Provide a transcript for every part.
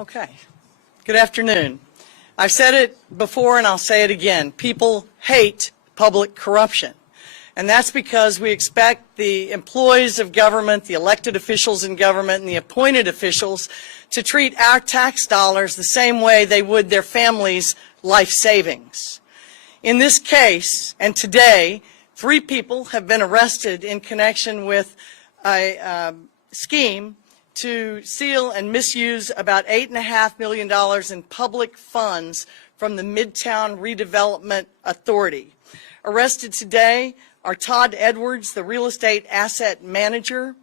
Okay. Good afternoon. I've said it before and I'll say it again. People hate public corruption. And that's because we expect the employees of government, the elected officials in government, and the appointed officials to treat our tax dollars the same way they would their families' life savings. In this case, and today, 3 people have been arrested in connection with a scheme to steal and misuse about $8.5 million in public funds from the Midtown Redevelopment Authority. Arrested today are Todd Edwards, the real estate asset manager,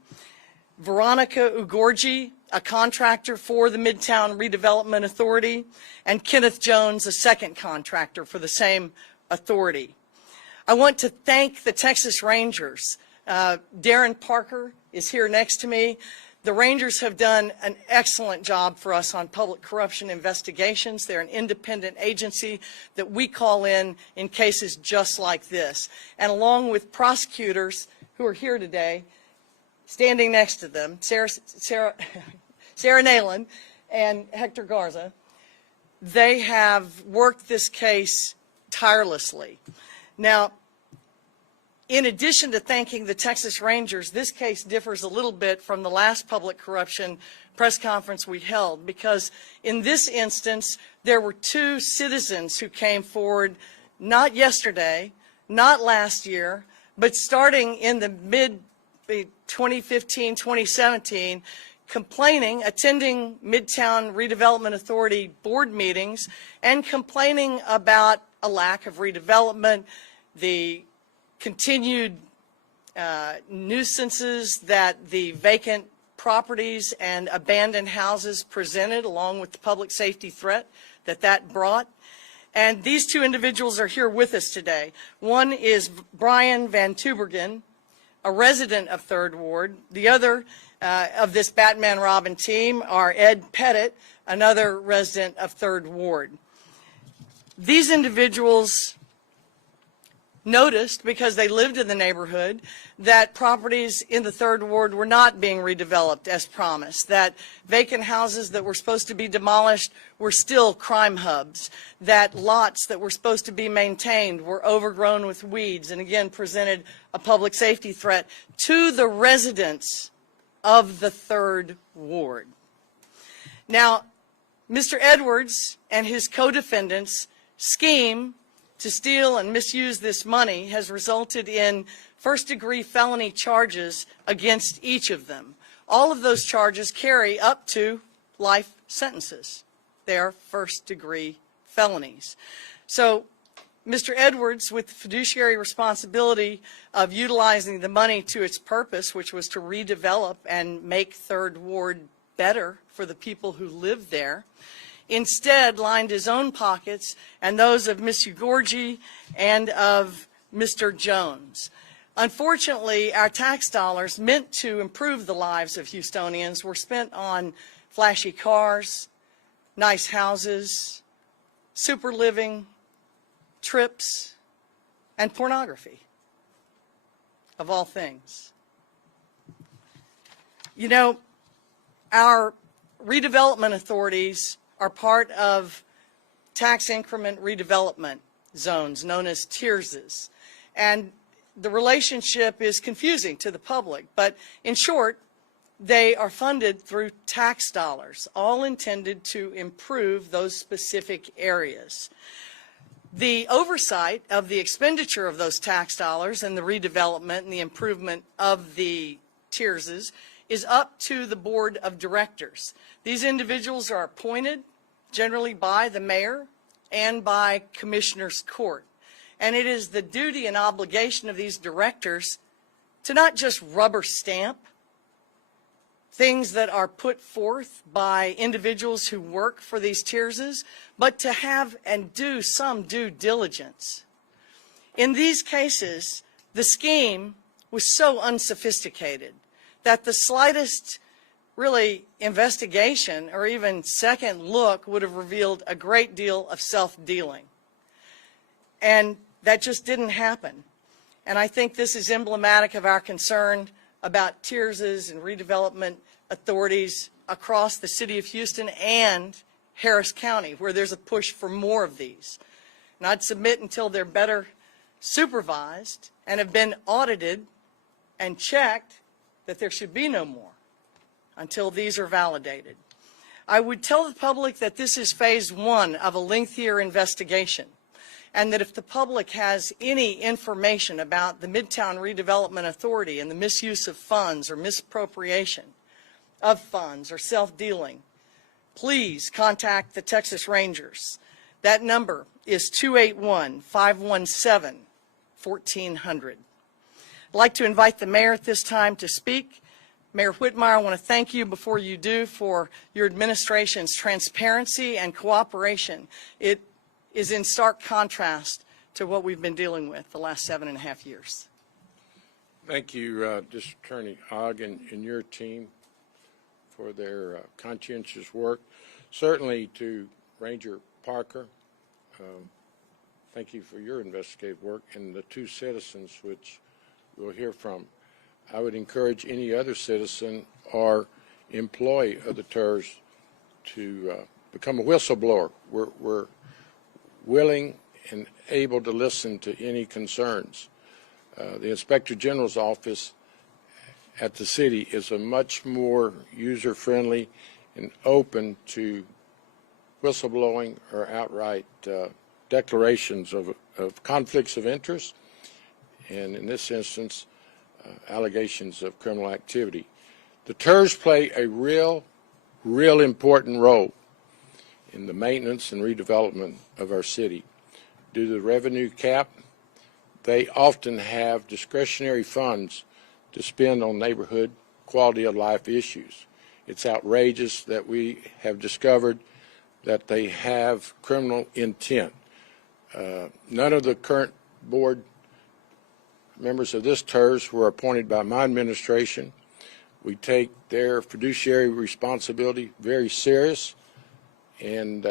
Veronica Ugorji, a contractor for the Midtown Redevelopment Authority, and Kenneth Jones, a second contractor for the same authority. I want to thank the Texas Rangers. Darren Parker is here next to me. The Rangers have done an excellent job for us on public corruption investigations. They're an independent agency that we call in cases just like this. And along with prosecutors who are here today, standing next to them, Sarah Nalen and Hector Garza, they have worked this case tirelessly. Now, in addition to thanking the Texas Rangers, this case differs a little bit from the last public corruption press conference we held, because in this instance, there were 2 citizens who came forward, not yesterday, not last year, but starting in the mid-2015, 2017, attending Midtown Redevelopment Authority board meetings and complaining about a lack of redevelopment, the continued nuisances that the vacant properties and abandoned houses presented, along with the public safety threat that brought. And these 2 individuals are here with us today. One is Brian Van Tubergen, a resident of 3rd Ward. The other of this Batman Robin team are Ed Pettit, another resident of 3rd Ward. These individuals noticed, because they lived in the neighborhood, that properties in the 3rd Ward were not being redeveloped as promised, that vacant houses that were supposed to be demolished were still crime hubs, that lots that were supposed to be maintained were overgrown with weeds, and again presented a public safety threat to the residents of the 3rd Ward. Now, Mr. Edwards and his co-defendants' scheme to steal and misuse this money has resulted in first-degree felony charges against each of them. All of those charges carry up to life sentences. They are first-degree felonies. So Mr. Edwards, with the fiduciary responsibility of utilizing the money to its purpose, which was to redevelop and make 3rd Ward better for the people who live there, instead lined his own pockets and those of Ms. Ugorji and of Mr. Jones. Unfortunately, our tax dollars meant to improve the lives of Houstonians were spent on flashy cars, nice houses, super living, trips, and pornography, of all things. You know, our redevelopment authorities are part of tax increment redevelopment zones known as TIRZs. And the relationship is confusing to the public, but in short, they are funded through tax dollars, all intended to improve those specific areas. The oversight of the expenditure of those tax dollars and the redevelopment and the improvement of the TIRZs is up to the board of directors. These individuals are appointed generally by the mayor and by commissioner's court. And it is the duty and obligation of these directors to not just rubber stamp things that are put forth by individuals who work for these TIRZs, but to have and do some due diligence. In these cases, the scheme was so unsophisticated that the slightest really investigation or even second look would have revealed a great deal of self-dealing. And that just didn't happen. And I think this is emblematic of our concern about TIRZs and redevelopment authorities across the city of Houston and Harris County, where there's a push for more of these. And I'd submit until they're better supervised and have been audited and checked that there should be no more until these are validated. I would tell the public that this is phase one of a lengthier investigation, and that if the public has any information about the Midtown Redevelopment Authority and the misuse of funds or misappropriation of funds or self-dealing, please contact the Texas Rangers. That number is 281-517-1400. I'd like to invite the mayor at this time to speak. Mayor Whitmire, I want to thank you before you do for your administration's transparency and cooperation. It is in stark contrast to what we've been dealing with the last 7.5 years. Thank you, District Attorney Ogg and your team for their conscientious work. Certainly to Ranger Parker, thank you for your investigative work, and the two citizens which we'll hear from. I would encourage any other citizen or employee of the TERS to become a whistleblower. We're willing and able to listen to any concerns. The Inspector General's office at the city is a much more user-friendly and open to whistleblowing or outright declarations of conflicts of interest, and in this instance, allegations of criminal activity. The TERS play a real important role in the maintenance and redevelopment of our city. Due to the revenue cap, they often have discretionary funds to spend on neighborhood quality of life issues. It's outrageous that we have discovered that they have criminal intent. None of the current board members of this TERS were appointed by my administration. We take their fiduciary responsibility very serious, and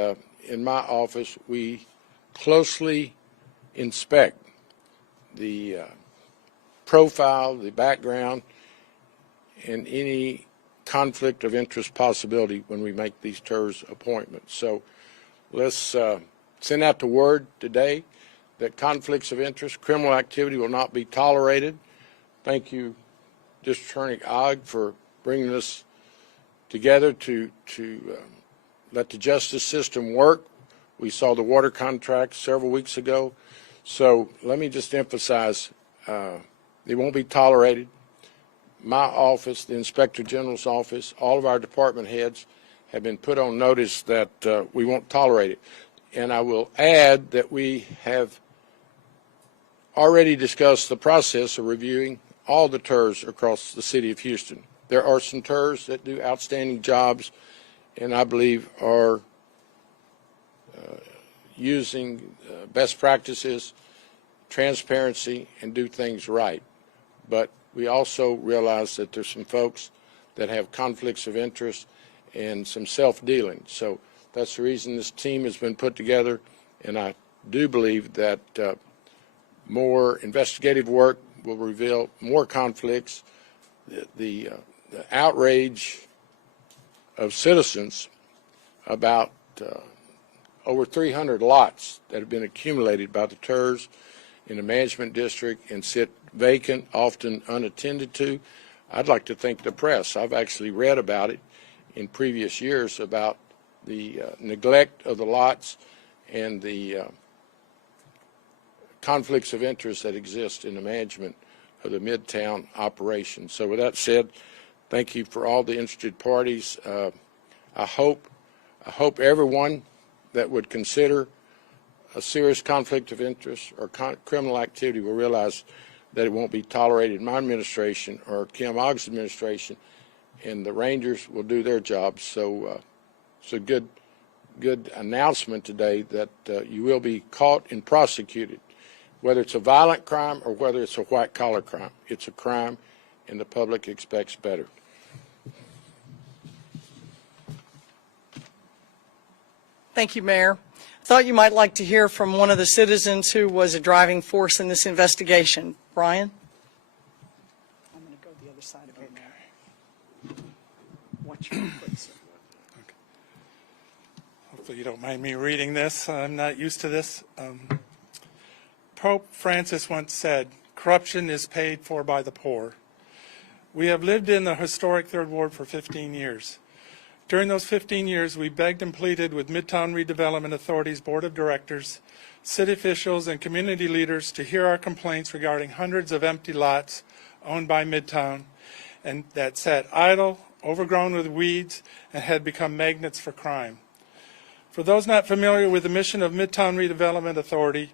in my office we closely inspect the profile, the background, and any conflict of interest possibility when we make these TERS appointments. So let's send out the word today that conflicts of interest, criminal activity will not be tolerated. Thank you, District Attorney Ogg, for bringing this together to let the justice system work. We saw the water contract several weeks ago. So let me just emphasize, they won't be tolerated. My office, the Inspector General's office, all of our department heads have been put on notice that we won't tolerate it. And I will add that we have already discussed the process of reviewing all the TERS across the city of Houston. There are some TERS that do outstanding jobs and I believe are using best practices, transparency, and do things right. But we also realize that there's some folks that have conflicts of interest and some self-dealing. So that's the reason this team has been put together, and I do believe that more investigative work will reveal more conflicts. The outrage of citizens about over 300 lots that have been accumulated by the TERS in the management district and sit vacant, often unattended to. I'd like to thank the press. I've actually read about it in previous years about the neglect of the lots and the conflicts of interest that exist in the management of the Midtown operation. So with that said, thank you for all the interested parties. I hope everyone that would consider a serious conflict of interest or criminal activity will realize that it won't be tolerated in my administration or Kim Ogg's administration, and the Rangers will do their job. So it's a good announcement today that you will be caught and prosecuted, whether it's a violent crime or whether it's a white-collar crime. It's a crime, and the public expects better. Thank you, Mayor. I thought you might like to hear from one of the citizens who was a driving force in this investigation. Brian? I'm going to go the other side of it. Okay. Watch your foot, sir. Hopefully you don't mind me reading this. I'm not used to this. Pope Francis once said, "Corruption is paid for by the poor." We have lived in the historic Third Ward for 15 years. During those 15 years, we begged and pleaded with Midtown Redevelopment Authority's Board of Directors, city officials, and community leaders to hear our complaints regarding hundreds of empty lots owned by Midtown and that sat idle, overgrown with weeds, and had become magnets for crime. For those not familiar with the mission of Midtown Redevelopment Authority,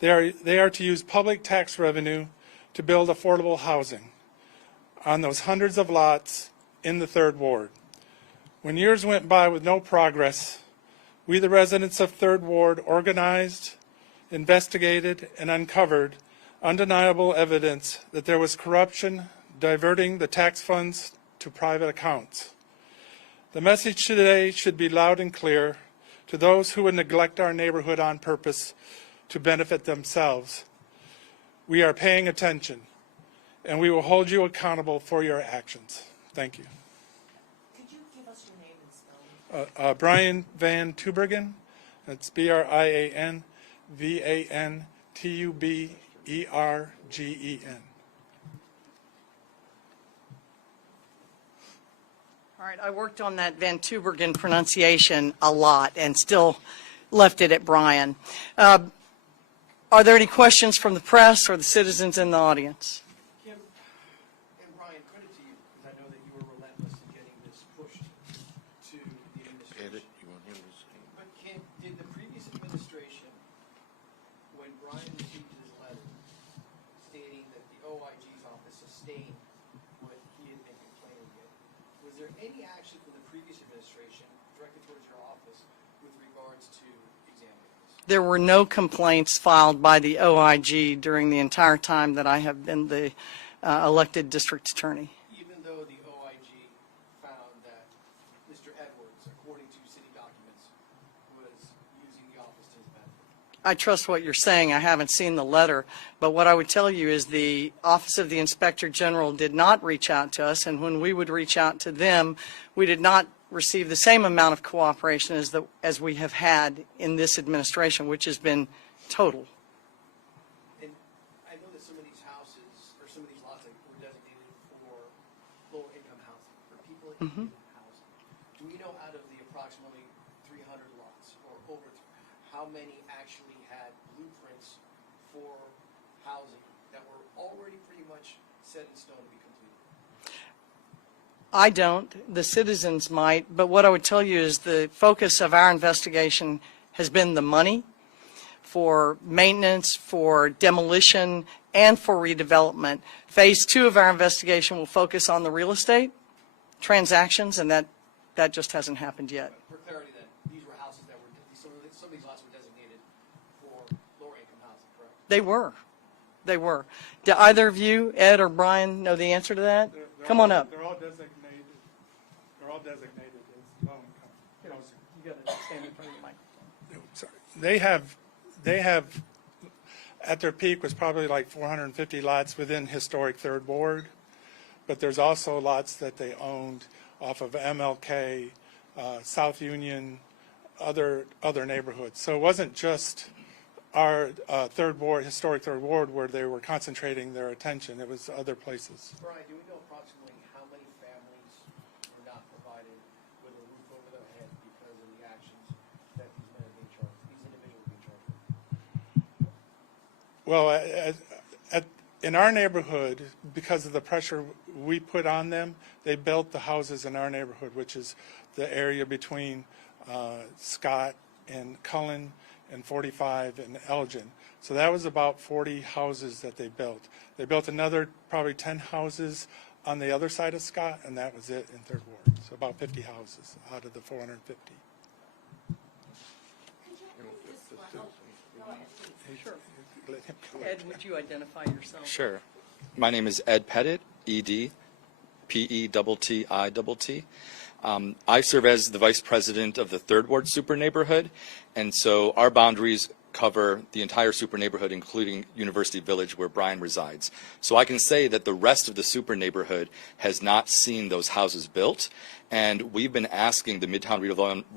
they are to use public tax revenue to build affordable housing on those hundreds of lots in the Third Ward. When years went by with no progress, we, the residents of Third Ward, organized, investigated, and uncovered undeniable evidence that there was corruption diverting the tax funds to private accounts. The message today should be loud and clear to those who would neglect our neighborhood on purpose to benefit themselves. We are paying attention, and we will hold you accountable for your actions. Thank you. Could you give us your name and spelling? Brian Van Tubergen. That's BrianVanTubergen. All right, I worked on that Van Tubergen pronunciation a lot and still left it at Brian. Are there any questions from the press or the citizens in the audience? Kim and Brian, credit to you, because I know that you were relentless in getting this pushed to the administration. But Kim, did the previous administration, when Brian received his letter stating that the OIG's office sustained what he had been complaining of, was there any action from the previous administration directed towards your office with regards to examining this? There were no complaints filed by the OIG during the entire time that I have been the elected district attorney. Even though the OIG found that Mr. Edwards, according to city documents, was using the office to his benefit? I trust what you're saying. I haven't seen the letter, but what I would tell you is the Office of the Inspector General did not reach out to us, and when we would reach out to them, we did not receive the same amount of cooperation as we have had in this administration, which has been total. And I know that some of these houses, or some of these lots were designated for lower income housing, for people in need of housing. Do we know out of the approximately 300 lots, or over, how many actually had blueprints for housing that were already pretty much set in stone to be completed? I don't. The citizens might. But what I would tell you is the focus of our investigation has been the money for maintenance, for demolition, and for redevelopment. Phase 2 of our investigation will focus on the real estate transactions, and that just hasn't happened yet. For clarity then, these were houses that were, some of these lots were designated for lower income housing, correct? They were. They were. Do either of you, Ed or Brian, know the answer to that? Come on up. They're all designated. They're all designated as low income housing. You got to stand in front of the microphone. Sorry. They have, at their peak was probably like 450 lots within historic Third Ward, but there's also lots that they owned off of MLK, South Union, other neighborhoods. So it wasn't just our Third Ward, historic Third Ward, where they were concentrating their attention. It was other places. Brian, do we know approximately how many families were not provided with a roof over their head because of the actions that these men are being charged, these individuals are being charged with? Well, in our neighborhood, because of the pressure we put on them, they built the houses in our neighborhood, which is the area between Scott and Cullen and 45 and Elgin. So that was about 40 houses that they built. They built another probably 10 houses on the other side of Scott, and that was it in Third Ward. So about 50 houses out of the 450. Sure. Ed, would you identify yourself? Sure. My name is Ed Pettit, E-D, P-E-T-T-I-T-T. I serve as the Vice President of the Third Ward Super Neighborhood, and so our boundaries cover the entire super neighborhood, including University Village, where Brian resides. So I can say that the rest of the super neighborhood has not seen those houses built, and we've been asking the Midtown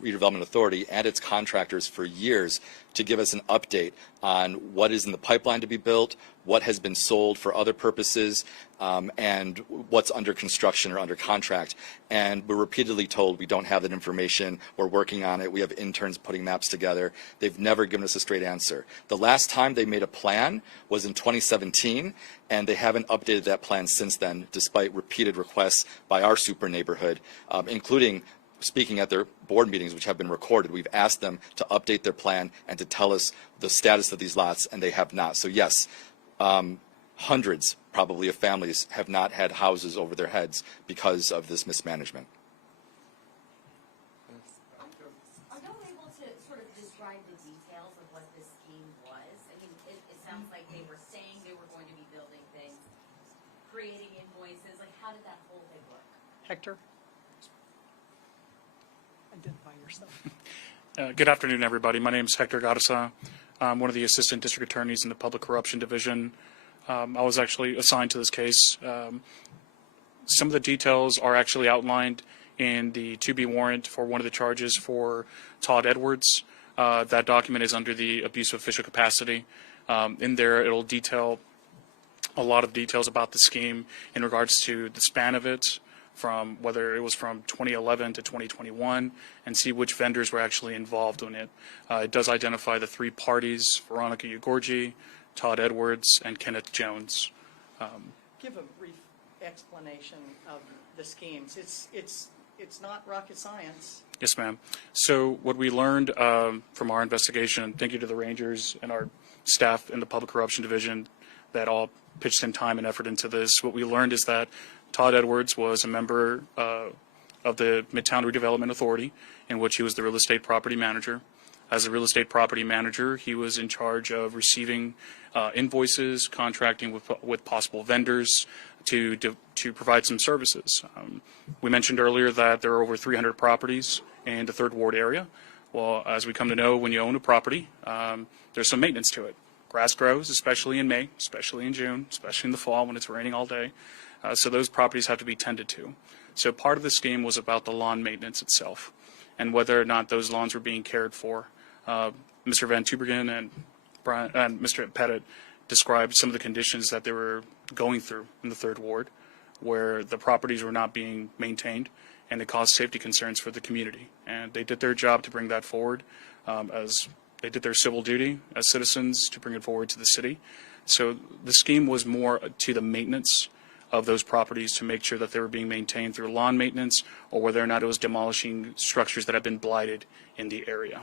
Redevelopment Authority and its contractors for years to give us an update on what is in the pipeline to be built, what has been sold for other purposes, and what's under construction or under contract. And we're repeatedly told we don't have that information, we're working on it, we have interns putting maps together. They've never given us a straight answer. The last time they made a plan was in 2017, and they haven't updated that plan since then, despite repeated requests by our super neighborhood, including speaking at their board meetings, which have been recorded. We've asked them to update their plan and to tell us the status of these lots, and they have not. So yes, hundreds probably of families have not had houses over their heads because of this mismanagement. Are y'all able to sort of describe the details of what this scheme was? I mean, it sounds like they were saying they were going to be building things, creating invoices. Like, how did that whole thing work? Hector? Identify yourself. Good afternoon, everybody. My name is Hector Garza. I'm one of the assistant district attorneys in the Public Corruption Division. I was actually assigned to this case. Some of the details are actually outlined in the to-be warrant for one of the charges for Todd Edwards. That document is under the abuse of official capacity. In there, it'll detail a lot of details about the scheme in regards to the span of it, from whether it was from 2011 to 2021, and see which vendors were actually involved in it. It does identify the three parties: Veronica Ugorji, Todd Edwards, and Kenneth Jones. Give a brief explanation of the schemes. It's not rocket science. Yes, ma'am. So what we learned from our investigation, thank you to the Rangers and our staff in the Public Corruption Division that all pitched in time and effort into this, what we learned is that Todd Edwards was a member of the Midtown Redevelopment Authority, in which he was the real estate property manager. As a real estate property manager, he was in charge of receiving invoices, contracting with possible vendors to provide some services. We mentioned earlier that there are over 300 properties in the Third Ward area. Well, as we come to know, when you own a property, there's some maintenance to it. Grass grows, especially in May, especially in June, especially in the fall when it's raining all day. So those properties have to be tended to. So part of the scheme was about the lawn maintenance itself and whether or not those lawns were being cared for. Mr. Van Tubergen and Mr. Pettit described some of the conditions that they were going through in the Third Ward, where the properties were not being maintained, and it caused safety concerns for the community. And they did their job to bring that forward, as they did their civil duty as citizens to bring it forward to the city. So the scheme was more to the maintenance of those properties to make sure that they were being maintained through lawn maintenance, or whether or not it was demolishing structures that had been blighted in the area.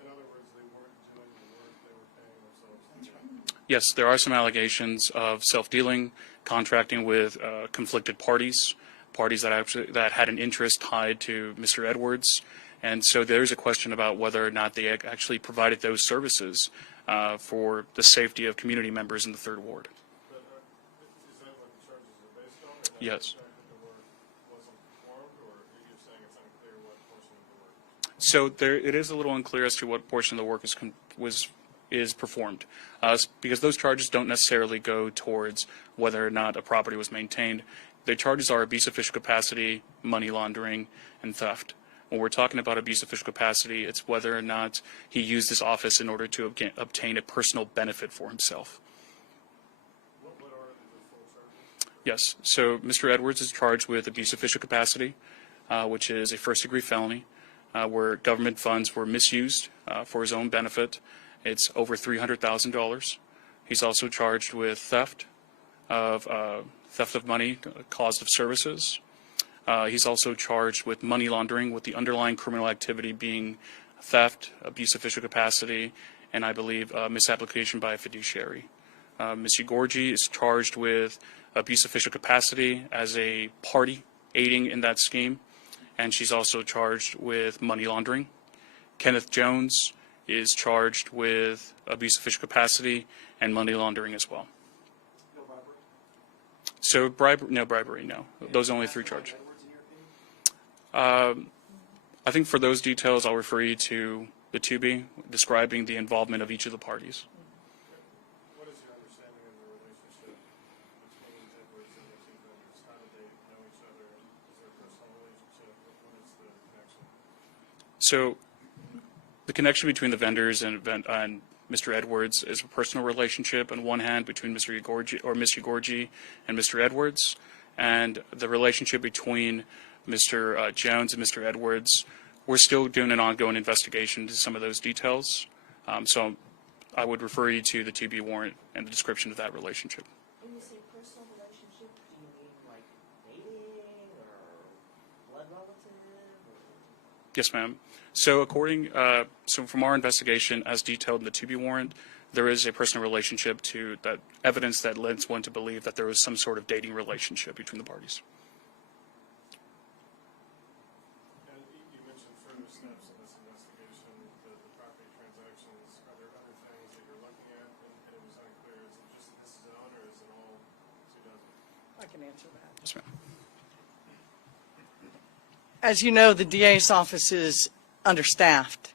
In other words, they weren't doing the work, they were paying themselves. That's right. Yes, there are some allegations of self-dealing, contracting with conflicted parties that had an interest tied to Mr. Edwards. And so there's a question about whether or not they actually provided those services for the safety of community members in the Third Ward. But is that what the charges are based on? Or Yes. The fact that the work wasn't performed, or are you saying it's unclear what portion of the work? So it is a little unclear as to what portion of the work is performed, because those charges don't necessarily go towards whether or not a property was maintained. The charges are abuse of official capacity, money laundering, and theft. When we're talking about abuse of official capacity, it's whether or not he used his office in order to obtain a personal benefit for himself. What are the full charges? Yes. So Mr. Edwards is charged with abuse of official capacity, which is a first-degree felony, where government funds were misused for his own benefit. It's over $300,000. He's also charged with theft of money caused of services. He's also charged with money laundering, with the underlying criminal activity being theft, abuse of official capacity, and I believe misapplication by a fiduciary. Ms. Ugorji is charged with abuse of official capacity as a party aiding in that scheme, and she's also charged with money laundering. Kenneth Jones is charged with abuse of official capacity and money laundering as well. No bribery? So no bribery, no. Those are only three charges. Edwards, in your opinion? I think for those details, I'll refer you to the 2B, describing the involvement of each of the parties. What is your understanding of the relationship between Edwards and the two vendors? How do they know each other? Is there a personal relationship? What is the connection? So the connection between the vendors and Mr. Edwards is a personal relationship on one hand between Mr. Ugorji or Ms. Ugorji and Mr. Edwards, and the relationship between Mr. Jones and Mr. Edwards, we're still doing an ongoing investigation into some of those details. So I would refer you to the 2B warrant and the description of that relationship. When you say personal relationship, do you mean like dating or blood relative? Or? Yes, ma'am. So so from our investigation, as detailed in the 2B warrant, there is a personal relationship to that evidence that leads one to believe that there was some sort of dating relationship between the parties. And you mentioned further steps in this investigation, the property transactions. Are there other things that you're looking at? And it was unclear. Is it just this zone or is it all 2 dozen? I can answer that. Yes, ma'am. As you know, the DA's office is understaffed,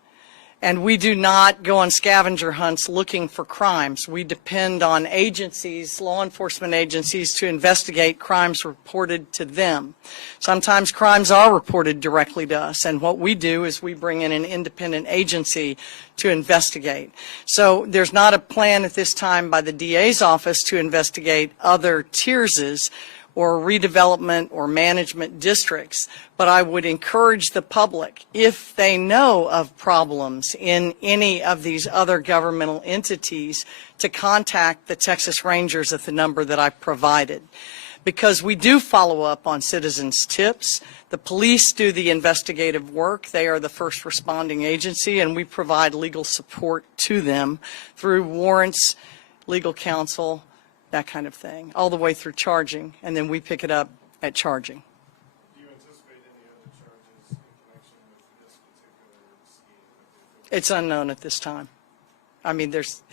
and we do not go on scavenger hunts looking for crimes. We depend on agencies, law enforcement agencies, to investigate crimes reported to them. Sometimes crimes are reported directly to us, and what we do is we bring in an independent agency to investigate. So there's not a plan at this time by the DA's office to investigate other tierses or redevelopment or management districts, but I would encourage the public, if they know of problems in any of these other governmental entities, to contact the Texas Rangers at the number that I provided. Because we do follow up on citizens' tips. The police do the investigative work. They are the first responding agency, and we provide legal support to them through warrants, legal counsel, that kind of thing, all the way through charging, and then we pick it up at charging. Do you anticipate any other charges in connection with this particular scheme? It's unknown at this time. I mean, there's,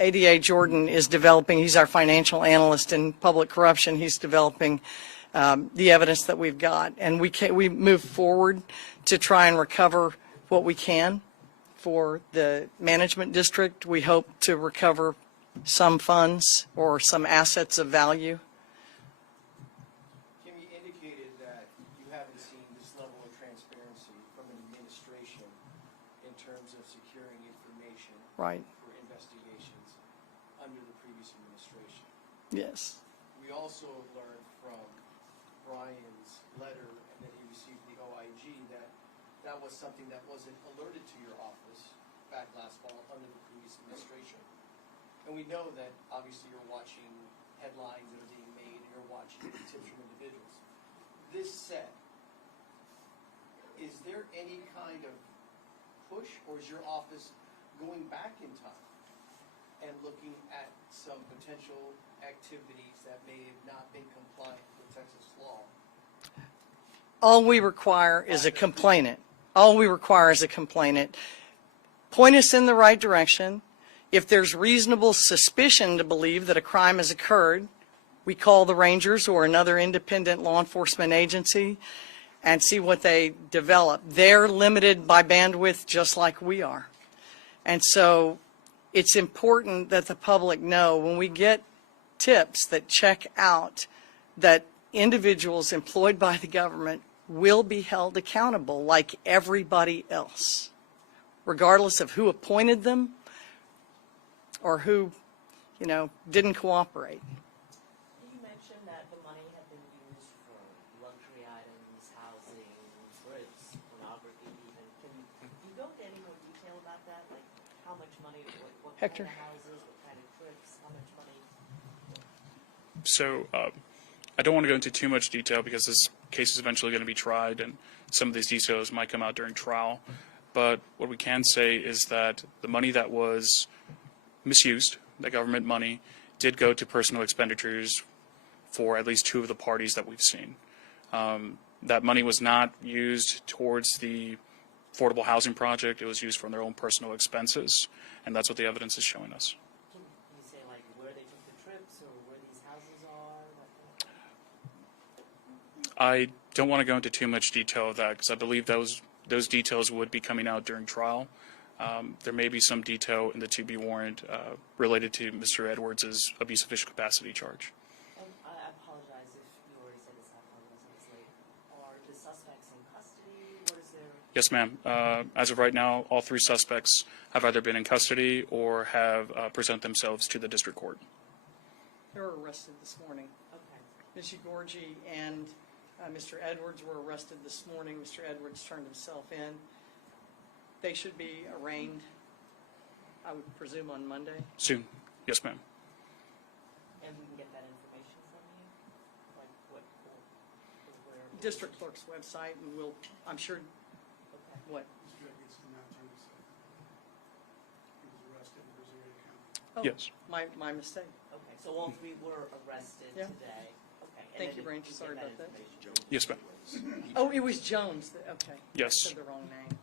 ADA Jordan is developing, he's our financial analyst in public corruption, he's developing the evidence that we've got, and we move forward to try and recover what we can for the management district. We hope to recover some funds or some assets of value. Kim, you indicated that you haven't seen this level of transparency from an administration in terms of securing information Right. for investigations under the previous administration. Yes. We also have learned from Brian's letter and that he received the OIG that that was something that wasn't alerted to your office back last fall under the previous administration. And we know that obviously you're watching headlines that are being made, and you're watching tips from individuals. This said, is there any kind of push, or is your office going back in time and looking at some potential activities that may have not been compliant with Texas law? All we require is a complainant. All we require is a complainant. Point us in the right direction. If there's reasonable suspicion to believe that a crime has occurred, we call the Rangers or another independent law enforcement agency and see what they develop. They're limited by bandwidth just like we are. And so it's important that the public know when we get tips that check out that individuals employed by the government will be held accountable like everybody else, regardless of who appointed them or who, didn't cooperate. You mentioned that the money had been used for luxury items, housing, trips, pornography even. Can you go into any more detail about that? Like how much money, what Hector? kind of houses, what kind of trips, how much money? So I don't want to go into too much detail because this case is eventually going to be tried and some of these details might come out during trial. But what we can say is that the money that was misused, the government money, did go to personal expenditures for at least 2 of the parties that we've seen. That money was not used towards the affordable housing project. It was used from their own personal expenses, and that's what the evidence is showing us. Can you say like where they took the trips or where these houses are? That kind of thing? I don't want to go into too much detail of that because I believe those those details would be coming out during trial. There may be some detail in the to-be warrant related to Mr. Edwards' abuse of official capacity charge. And I apologize if you already said this, I apologize, I was late. Are the suspects in custody? What is their... Yes, ma'am. As of right now, all 3 suspects have either been in custody or have presented themselves to the district court. They were arrested this morning. Okay. Ms. Gorgie and Mr. Edwards were arrested this morning. Mr. Edwards turned himself in. They should be arraigned, I would presume, on Monday. Soon. Yes, ma'am. And we can get that information from you? Like what, where? District clerk's website, and we'll, I'm sure, Okay. what? Mr. Edwards did not turn himself in. He was arrested in Brazoria County. Oh, Yes. My mistake. Okay, so all 3 were arrested Yeah. today? Okay. and Thank then you, Branch. you get Sorry about that. information. Yes, ma'am. Oh, it was Jones. Okay. Yes. I said the wrong name.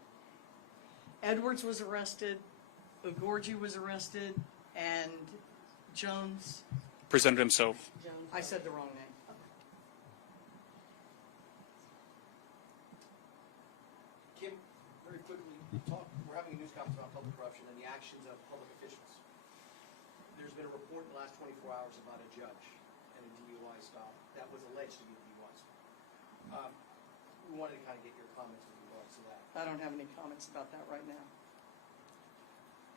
Edwards was arrested, Ugorji was arrested, and Jones, Presented himself. Jones, I said the wrong name. Kim, very quickly, we're having a news conference about public corruption and the actions of public officials. There's been a report in the last 24 hours about a judge and a DUI stop that was alleged to be a DUI stop. We wanted to kind of get your comments with regards to that. I don't have any comments about that right now.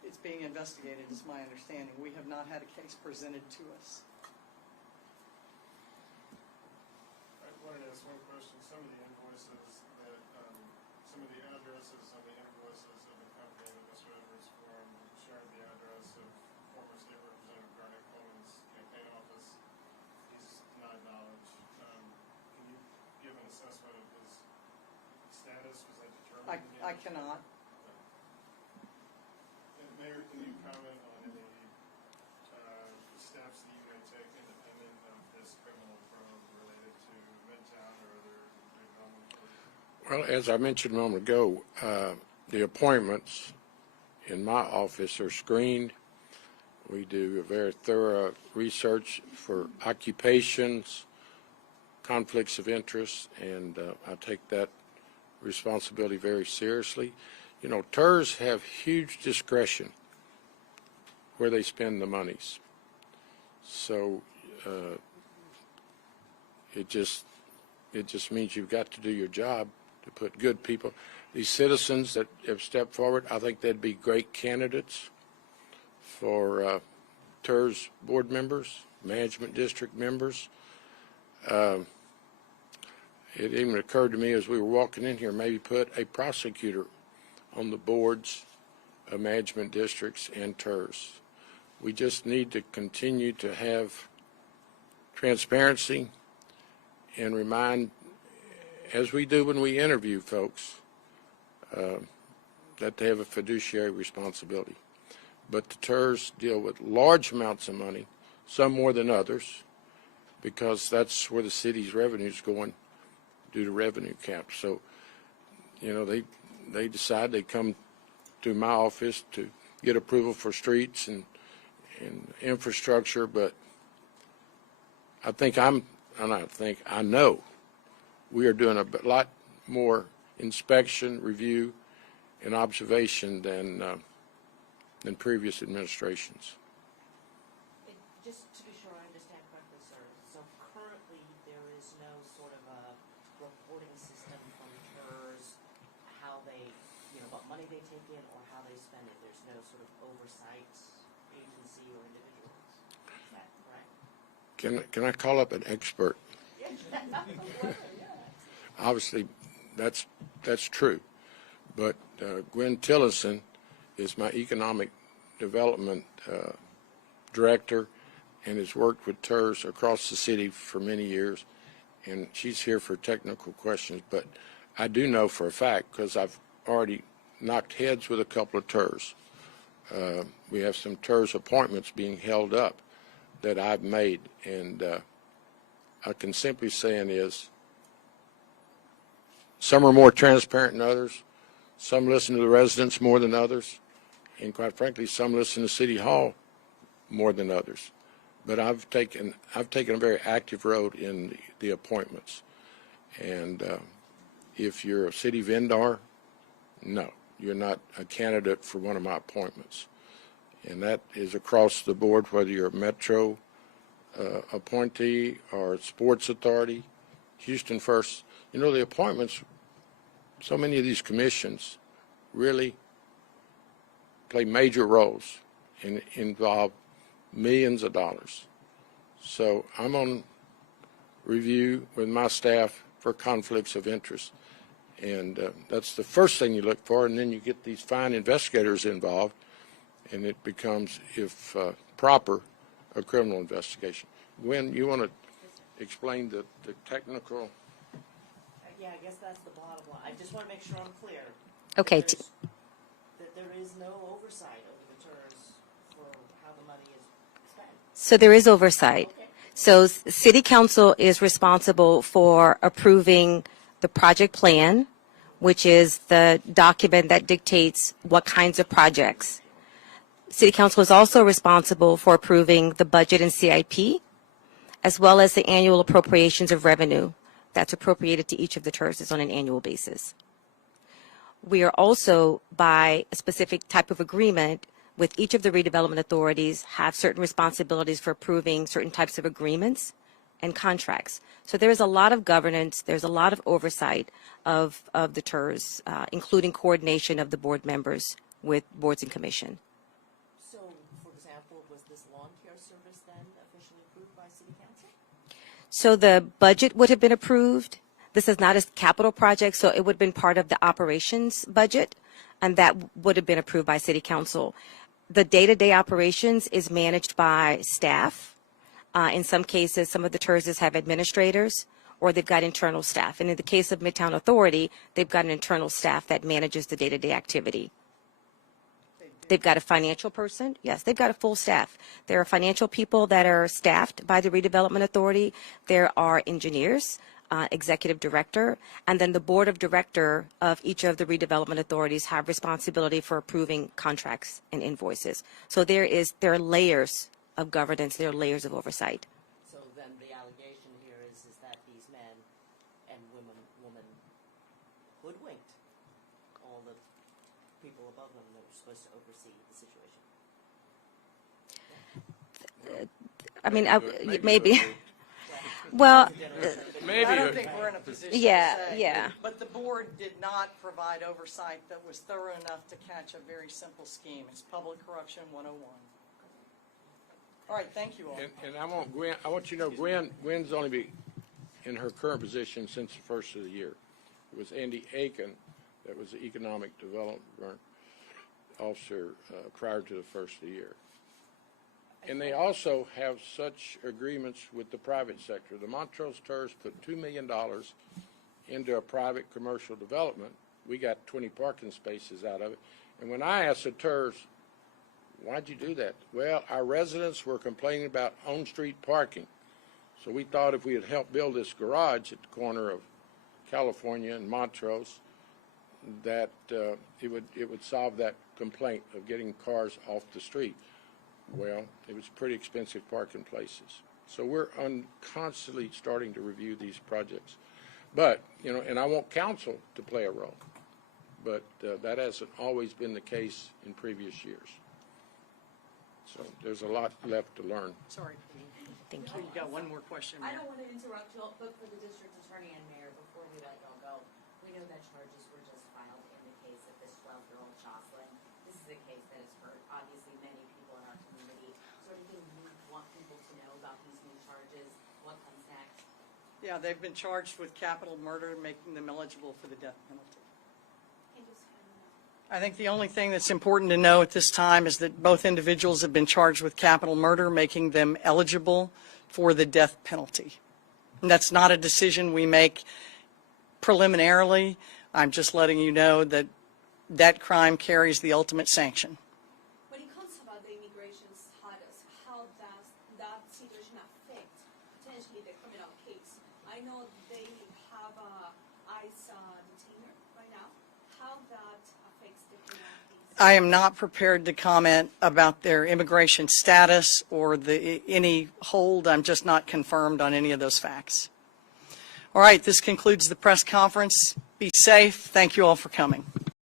It's being investigated, is my understanding. We have not had a case presented to us. I wanted to ask one question. Some of the invoices that, some of the addresses on the invoices have been coming in Mr. Edwards' form, sharing the address of former State Representative Garnet Coleman's campaign office. He's denied knowledge. Can you give an assessment of his status? Was that determined? I cannot. And Mayor, can you comment on any steps that you may take independent of this criminal probe related to Midtown or other redevelopment authorities? Well, as I mentioned a moment ago, the appointments in my office are screened. We do a very thorough research for occupations, conflicts of interest, and I take that responsibility very seriously. You know, TERS have huge discretion where they spend the monies. So it just means you've got to do your job to put good people. These citizens that have stepped forward, I think they'd be great candidates for TERS board members, management district members. It even occurred to me as we were walking in here, maybe put a prosecutor on the boards of management districts and TERS. We just need to continue to have transparency and remind, as we do when we interview folks, that they have a fiduciary responsibility. But the TERS deal with large amounts of money, some more than others, because that's where the city's revenue is going due to revenue caps. So, you know, they decide they come to my office to get approval for streets and infrastructure, but I know we are doing a lot more inspection, review, and observation than previous administrations. Just to be sure I understand correctly, sir, so currently there is no sort of a reporting system from TERS, how they, what money they take in or how they spend it. There's no sort of oversight agency or individual. Is that correct? Can I call up an expert? Obviously, that's true, but Gwen Tillison is my economic development director and has worked with TERS across the city for many years, and she's here for technical questions. But I do know for a fact, because I've already knocked heads with a couple of TERS. We have some TERS appointments being held up that I've made, and I can simply say is some are more transparent than others, some listen to the residents more than others, and quite frankly, some listen to City Hall more than others. But I've taken a very active road in the appointments, and if you're a city vendor no, you're not a candidate for one of my appointments. And that is across the board, whether you're a Metro appointee or Sports Authority, Houston First. You know, the appointments, so many of these commissions really play major roles and involve millions of dollars. So I'm on review with my staff for conflicts of interest. And that's the first thing you look for, and then you get these fine investigators involved, and it becomes, if proper, a criminal investigation. Gwen, you want to explain the technical? Yeah, I guess that's the bottom line. I just want to make sure I'm clear. Okay. That there is no oversight over the TERS for how the money is spent. So there is oversight. Okay. So City Council is responsible for approving the project plan, which is the document that dictates what kinds of projects. City Council is also responsible for approving the budget and CIP, as well as the annual appropriations of revenue that's appropriated to each of the TERSs on an annual basis. We are also, by a specific type of agreement with each of the redevelopment authorities, have certain responsibilities for approving certain types of agreements and contracts. So there is a lot of governance, there's a lot of oversight of the TERS, including coordination of the board members with boards and commission. So, for example, was this lawn care service then officially approved by City Council? So the budget would have been approved. This is not a capital project, so it would have been part of the operations budget, and that would have been approved by City Council. The day-to-day operations is managed by staff. In some cases, some of the TERSs have administrators, or they've got internal staff. And in the case of Midtown Authority, they've got an internal staff that manages the day-to-day activity. They've got a financial person. Yes, they've got a full staff. There are financial people that are staffed by the Redevelopment Authority. There are engineers, executive director, and then the board of director of each of the redevelopment authorities have responsibility for approving contracts and invoices. So there are layers of governance, there are layers of oversight. So then the allegation here is that these men and women hoodwinked all the people above them that were supposed to oversee the situation. I mean, maybe. Maybe. Well, I don't think we're in a position Yeah, to say. yeah. But the board did not provide oversight that was thorough enough to catch a very simple scheme. It's public corruption 101. All right, thank you all. And I want Gwen, I want you to know Gwen's only been in her current position since the first of the year. It was Andy Aiken that was the economic development officer prior to the first of the year. And they also have such agreements with the private sector. The Montrose TERS put $2 million into a private commercial development. We got 20 parking spaces out of it. And when I asked the TERS, why'd you do that? Well, our residents were complaining about on-street parking. So we thought if we had helped build this garage at the corner of California and Montrose, that it would solve that complaint of getting cars off the street. Well, it was pretty expensive parking places. So we're constantly starting to review these projects. But, you know, and I want council to play a role. But that hasn't always been the case in previous years. So there's a lot left to learn. Sorry. thank you. Oh, you got one more question, I Mayor. don't want to interrupt you, but for the district attorney and mayor, before we let y'all go, we know that charges were just filed in the case of this 12-year-old Jocelyn. This is a case that has hurt, obviously, many people in our community. Is there anything you want people to know about these new charges? What comes next? Yeah, they've been charged with capital murder, making them eligible for the death penalty. I think the only thing that's important to know at this time is that both individuals have been charged with capital murder, making them eligible for the death penalty. And that's not a decision we make preliminarily. I'm just letting you know that that crime carries the ultimate sanction. When it comes about the immigration status, how does that situation affect potentially the criminal case? I know they have a ICE detainer right now. How that affects the criminal case? I am not prepared to comment about their immigration status or any hold. I'm just not confirmed on any of those facts. All right, this concludes the press conference. Be safe. Thank you all for coming.